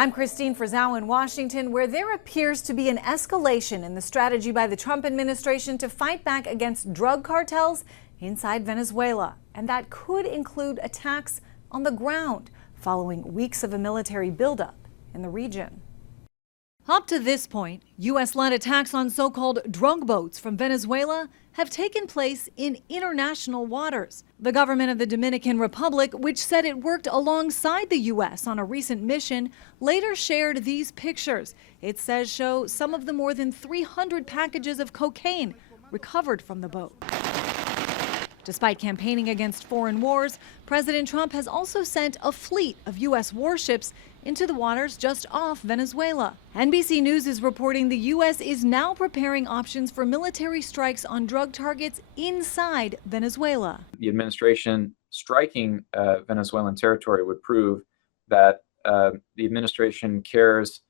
I'm Christine Frizzau in Washington, where there appears to be an escalation in the strategy by the Trump administration to fight back against drug cartels inside Venezuela. And that could include attacks on the ground following weeks of a military buildup in the region. Up to this point, U.S.-led attacks on so-called drug boats from Venezuela have taken place in international waters. The government of the Dominican Republic, which said it worked alongside the U.S. on a recent mission, later shared these pictures. It says show some of the more than 300 packages of cocaine recovered from the boat. Despite campaigning against foreign wars, President Trump has also sent a fleet of U.S. warships into the waters just off Venezuela. NBC News is reporting the U.S. is now preparing options for military strikes on drug targets inside Venezuela. The administration striking Venezuelan territory would prove that the administration cares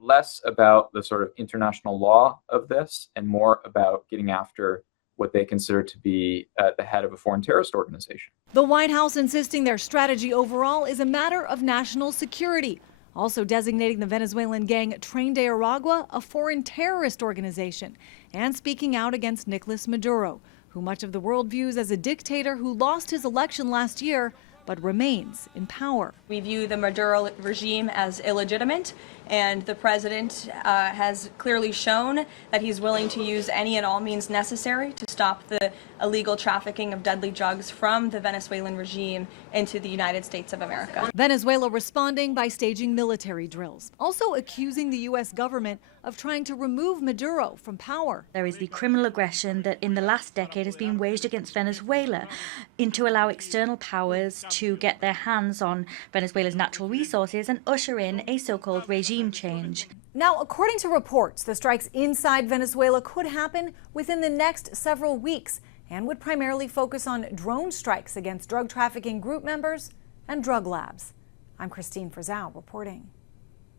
less about the sort of international law of this and more about getting after what they consider to be the head of a foreign terrorist organization. The White House insisting their strategy overall is a matter of national security, also designating the Venezuelan gang Tren de Aragua a foreign terrorist organization, and speaking out against Nicolas Maduro, who much of the world views as a dictator who lost his election last year but remains in power. We view the Maduro regime as illegitimate, and the president has clearly shown that he's willing to use any and all means necessary to stop the illegal trafficking of deadly drugs from the Venezuelan regime into the United States of America. Venezuela responding by staging military drills, also accusing the U.S. government of trying to remove Maduro from power. There is the criminal aggression that in the last decade has been waged against Venezuela to allow external powers to get their hands on Venezuela's natural resources and usher in a so-called regime change. Now, according to reports, the strikes inside Venezuela could happen within the next several weeks and would primarily focus on drone strikes against drug trafficking group members and drug labs. I'm Christine Frizzau reporting.